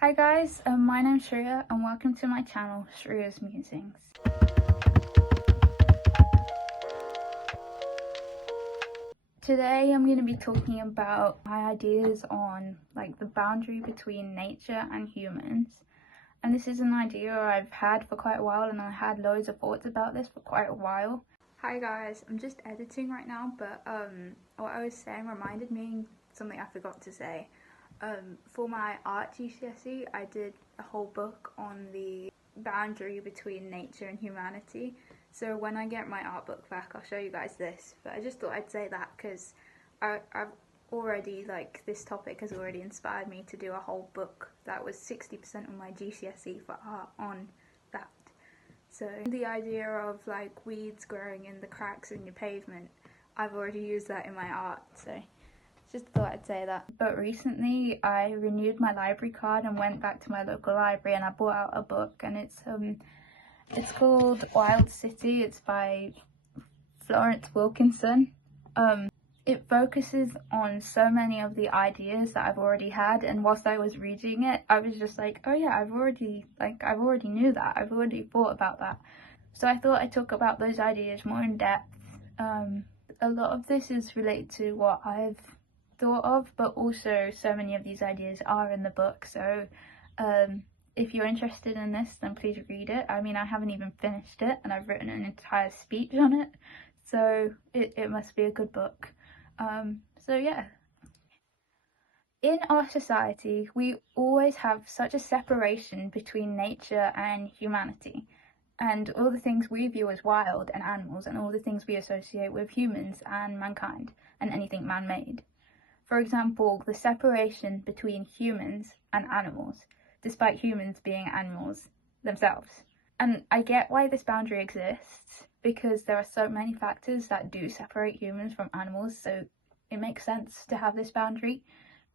Hi guys, my name's Shriya and welcome to my channel, Shriya's Musings. Today I'm going to be talking about my ideas on the boundary between nature and humans. And this is an idea I've had for quite a while, and I had loads of thoughts about this for quite a while. Hi guys, I'm just editing right now, but what I was saying reminded me something I forgot to say. For my art GCSE, I did a whole book on the boundary between nature and humanity. So when I get my art book back, I'll show you guys this. But I just thought I'd say that because I've already, this topic has already inspired me to do a whole book that was 60% of my GCSE for art on that. So the idea of weeds growing in the cracks in your pavement, I've already used that in my art, so just thought I'd say that. But recently I renewed my library card and went back to my local library, and I bought out a book, and it's called Wild City. It's by Florence Wilkinson. It focuses on so many of the ideas that I've already had, and whilst I was reading it, I was just like, oh yeah, I've already knew that, I've already thought about that. So I thought I'd talk about those ideas more in depth. A lot of this is related to what I've thought of, but also so many of these ideas are in the book. So if you're interested in this, then please read it. I mean, I haven't even finished it, and I've written an entire speech on it, so it must be a good book. So yeah. In our society, we always have such a separation between nature and humanity, and all the things we view as wild and animals, and all the things we associate with humans and mankind and anything man-made. For example, the separation between humans and animals, despite humans being animals themselves. And I get why this boundary exists, because there are so many factors that do separate humans from animals, so it makes sense to have this boundary.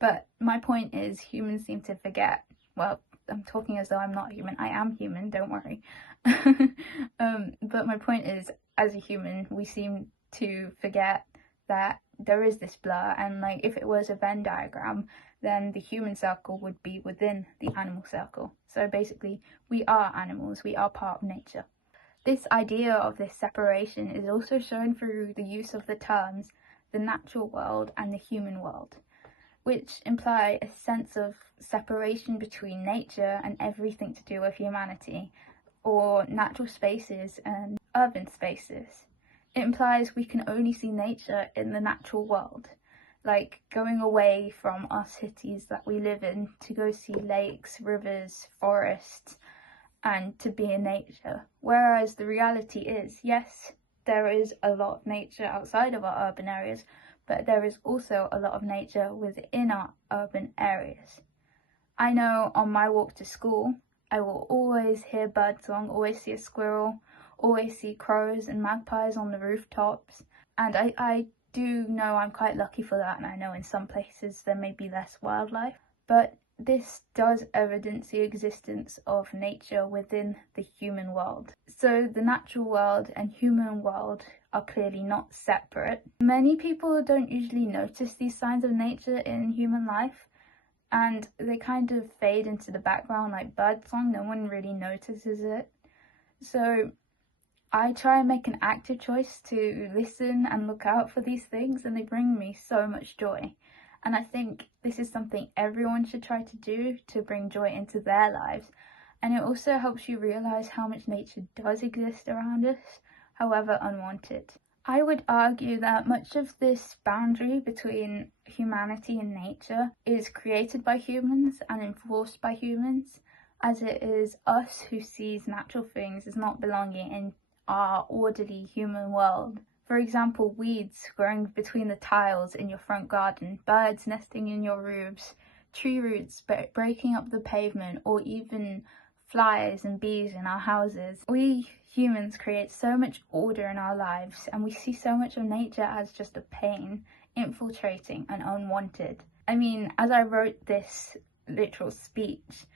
But my point is, humans seem to forget. Well, I'm talking as though I'm not human. I am human, don't worry. But my point is, as a human, we seem to forget that there is this blur, and if it was a Venn diagram, then the human circle would be within the animal circle. So basically, we are animals, we are part of nature. This idea of this separation is also shown through the use of the terms the natural world and the human world, which imply a sense of separation between nature and everything to do with humanity, or natural spaces and urban spaces. It implies we can only see nature in the natural world, like going away from our cities that we live in to go see lakes, rivers, forests, and to be in nature. Whereas the reality is, yes, there is a lot of nature outside of our urban areas, but there is also a lot of nature within our urban areas. I know on my walk to school, I will always hear birdsong, always see a squirrel, always see crows and magpies on the rooftops, and I do know I'm quite lucky for that, and I know in some places there may be less wildlife, but this does evidence the existence of nature within the human world. So the natural world and human world are clearly not separate. Many people don't usually notice these signs of nature in human life, and they kind of fade into the background like birdsong. No one really notices it. So I try and make an active choice to listen and look out for these things, and they bring me so much joy. And I think this is something everyone should try to do to bring joy into their lives. And it also helps you realise how much nature does exist around us, however unwanted. I would argue that much of this boundary between humanity and nature is created by humans and enforced by humans, as it is us who sees natural things as not belonging in our orderly human world. For example, weeds growing between the tiles in your front garden, birds nesting in your roofs, tree roots breaking up the pavement, or even flies and bees in our houses. We humans create so much order in our lives, and we see so much of nature as just a pain, infiltrating and unwanted. I mean, as I wrote this literal speech,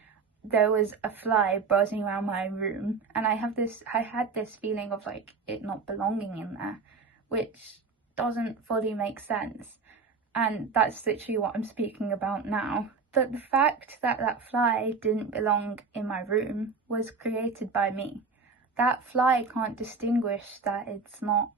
there was a fly buzzing around my room, and I had this feeling of it not belonging in there, which doesn't fully make sense. And that's literally what I'm speaking about now. But the fact that that fly didn't belong in my room was created by me. That fly can't distinguish that it's not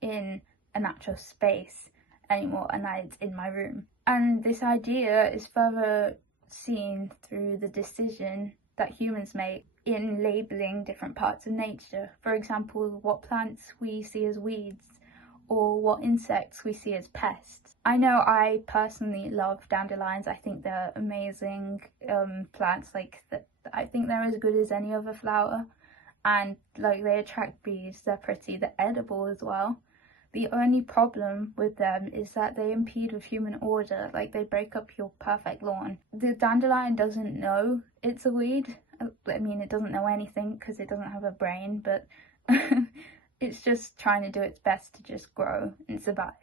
in a natural space anymore and that it's in my room. And this idea is further seen through the decision that humans make in labeling different parts of nature. For example, what plants we see as weeds or what insects we see as pests. I know I personally love dandelions. I think they're amazing plants. I think they're as good as any other flower, and like they attract bees. They're pretty, they're edible as well. The only problem with them is that they impede with human order, like they break up your perfect lawn. The dandelion doesn't know it's a weed. I mean, it doesn't know anything because it doesn't have a brain, but it's just trying to do its best to just grow and survive.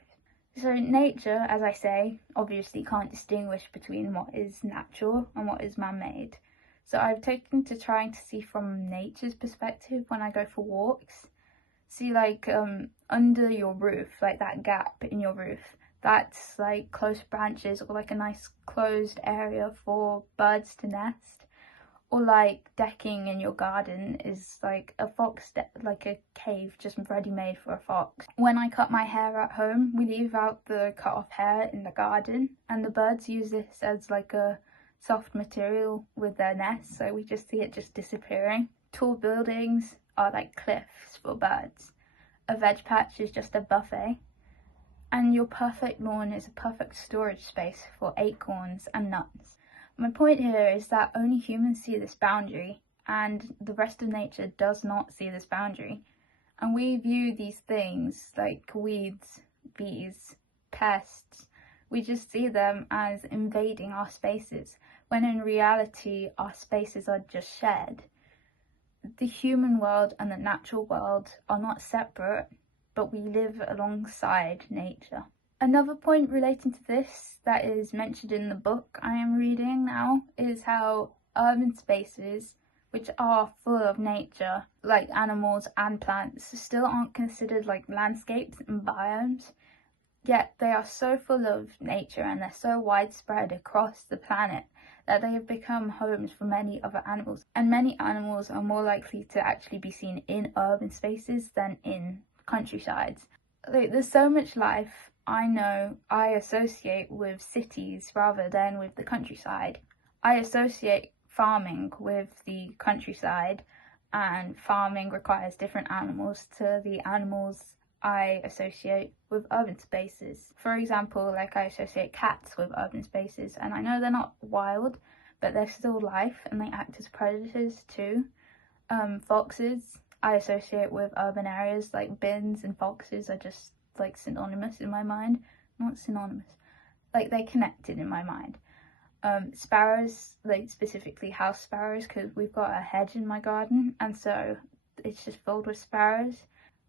So nature, as I say, obviously can't distinguish between what is natural and what is man-made. So I've taken to trying to see from nature's perspective when I go for walks. See, like under your roof, like that gap in your roof, that's like close branches or like a nice closed area for birds to nest. Or like decking in your garden is like a like a cave just ready made for a fox. When I cut my hair at home, we leave out the cut off hair in the garden, and the birds use this as like a soft material with their nests, so we just see it just disappearing. Tall buildings are like cliffs for birds. A veg patch is just a buffet. And your perfect lawn is a perfect storage space for acorns and nuts. My point here is that only humans see this boundary, and the rest of nature does not see this boundary. And we view these things like weeds, bees, pests, we just see them as invading our spaces, when in reality our spaces are just shared. The human world and the natural world are not separate, but we live alongside nature. Another point relating to this that is mentioned in the book I am reading now is how urban spaces, which are full of nature, like animals and plants, still aren't considered like landscapes and biomes, yet they are so full of nature and they're so widespread across the planet that they have become homes for many other animals. And many animals are more likely to actually be seen in urban spaces than in countrysides. Like, there's so much life I know I associate with cities rather than with the countryside. I associate farming with the countryside, and farming requires different animals to the animals I associate with urban spaces. For example, like I associate cats with urban spaces, and I know they're not wild, but they're still life and they act as predators too. Foxes I associate with urban areas, like bins and foxes are just like synonymous in my mind. Not synonymous, like they're connected in my mind. Sparrows, like specifically house sparrows, because we've got a hedge in my garden and so it's just filled with sparrows.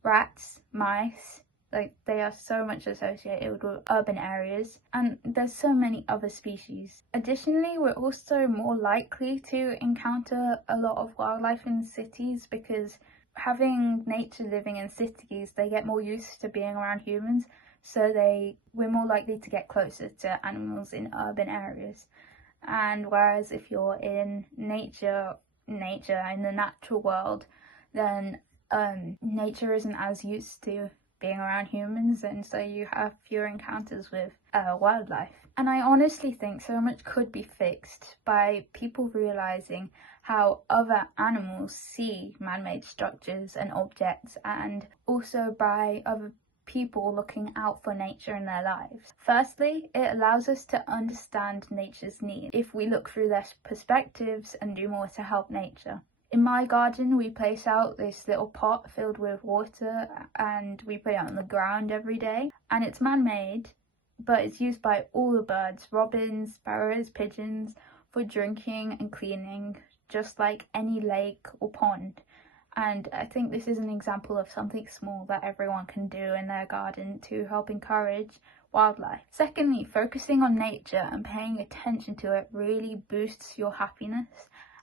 Rats, mice, like they are so much associated with urban areas, and there's so many other species. Additionally, we're also more likely to encounter a lot of wildlife in cities because having nature living in cities, they get more used to being around humans, so we're more likely to get closer to animals in urban areas. And whereas if you're in nature in the natural world, then nature isn't as used to being around humans, and so you have fewer encounters with wildlife. And I honestly think so much could be fixed by people realizing how other animals see man-made structures and objects, and also by other people looking out for nature in their lives. Firstly, it allows us to understand nature's needs if we look through their perspectives and do more to help nature. In my garden, we place out this little pot filled with water and we put it on the ground every day, and it's man-made, but it's used by all the birds, robins, sparrows, pigeons, for drinking and cleaning, just like any lake or pond. And I think this is an example of something small that everyone can do in their garden to help encourage wildlife. Secondly, focusing on nature and paying attention to it really boosts your happiness,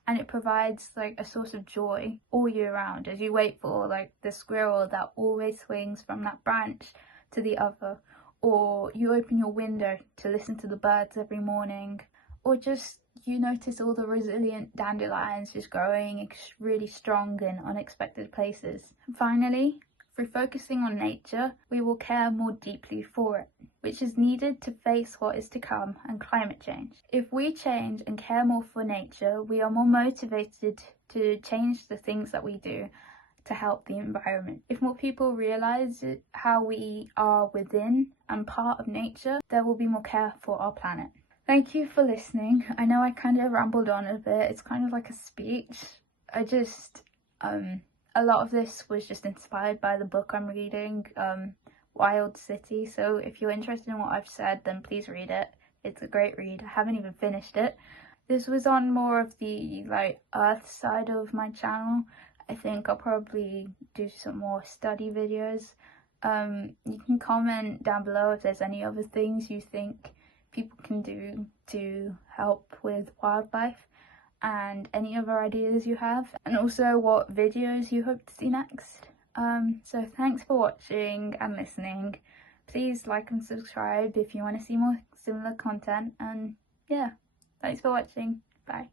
and it provides like a source of joy all year round as you wait for like the squirrel that always swings from that branch to the other, or you open your window to listen to the birds every morning, or just you notice all the resilient dandelions just growing really strong in unexpected places. And finally, through focusing on nature, we will care more deeply for it, which is needed to face what is to come and climate change. If we change and care more for nature, we are more motivated to change the things that we do to help the environment. If more people realise how we are within and part of nature, there will be more care for our planet. Thank you for listening. I know I kind of rambled on a bit. It's kind of like a speech. A lot of this was just inspired by the book I'm reading, Wild City. So if you're interested in what I've said, then please read it. It's a great read. I haven't even finished it. This was on more of the earth side of my channel. I think I'll probably do some more study videos. You can comment down below if there's any other things you think people can do to help with wildlife, and any other ideas you have, and also what videos you hope to see next. So thanks for watching and listening. Please like and subscribe if you want to see more similar content, and yeah, thanks for watching. Bye.